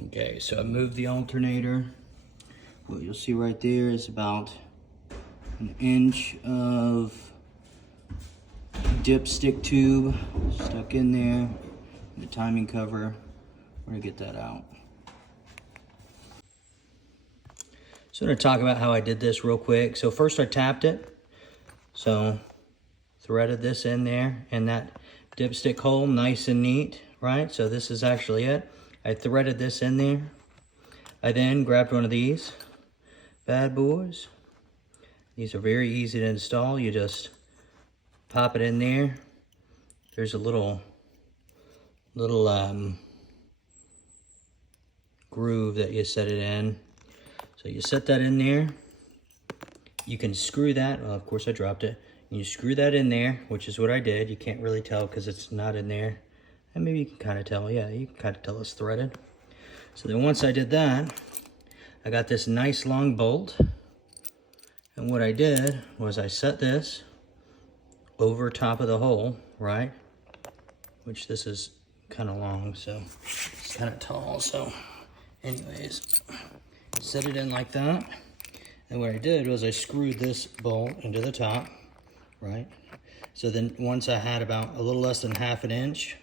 Okay, so I moved the alternator. What you'll see right there is about an inch of dipstick tube stuck in there. The timing cover. We're gonna get that out. So I'm gonna talk about how I did this real quick. So first I tapped it. So threaded this in there and that dipstick hole nice and neat, right? So this is actually it. I threaded this in there. I then grabbed one of these bad boys. These are very easy to install. You just pop it in there. There's a little groove that you set it in. So you set that in there. You can screw that. Well, of course I dropped it. And you screw that in there, which is what I did. You can't really tell because it's not in there. And maybe you can kind of tell. Yeah, you can kind of tell it's threaded. So then once I did that, I got this nice long bolt. And what I did was I set this over top of the hole, right? Which this is kind of long, so it's kind of tall. So anyways, set it in like that. And what I did was I screwed this bolt into the top, right? So then once I had about a little less than ½ an inch,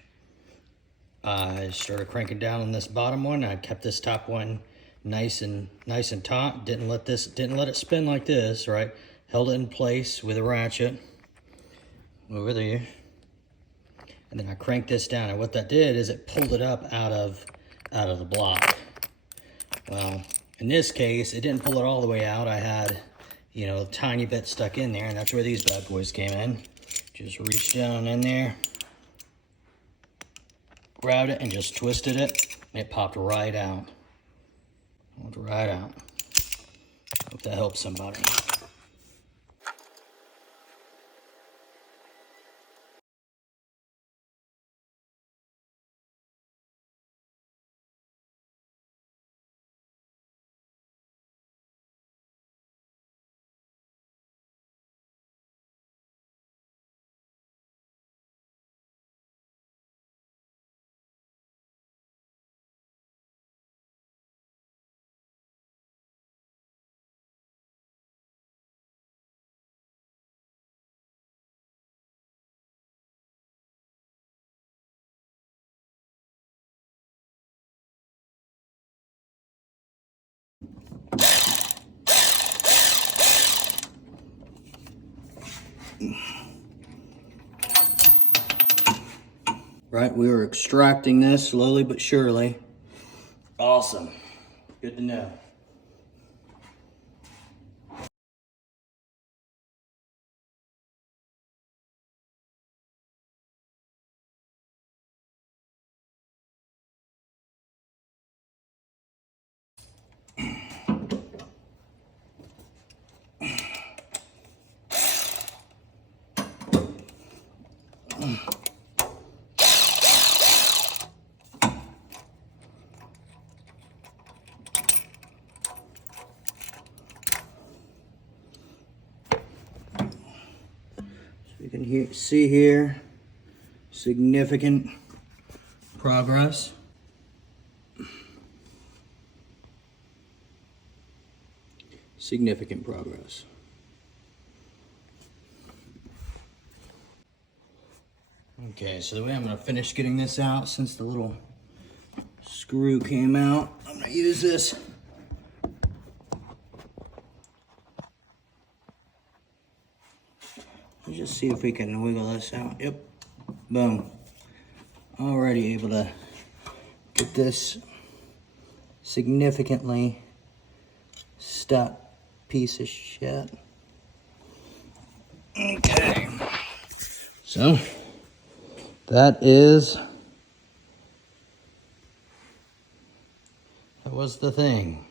I started cranking down on this bottom one. I kept this top one nice and taut. Didn't let it spin like this, right? Held it in place with a ratchet over there. And then I cranked this down. And what that did is it pulled it up out of the block. Well, in this case, it didn't pull it all the way out. I had, you know, a tiny bit stuck in there, and that's where these bad boys came in. Just reached down in there, grabbed it and just twisted it, and it popped right out. Popped right out. Hope that helps somebody. Right, we were extracting this slowly but surely. Awesome. Good to know. You can see here, significant progress. Significant progress. Okay, so the way I'm going to finish getting this out, since the little screw came out, I'm going to use this Let's just see if we can wiggle this out. Yep, boom. Already able to get this significantly stuck piece of shit. Okay, so that was the thing.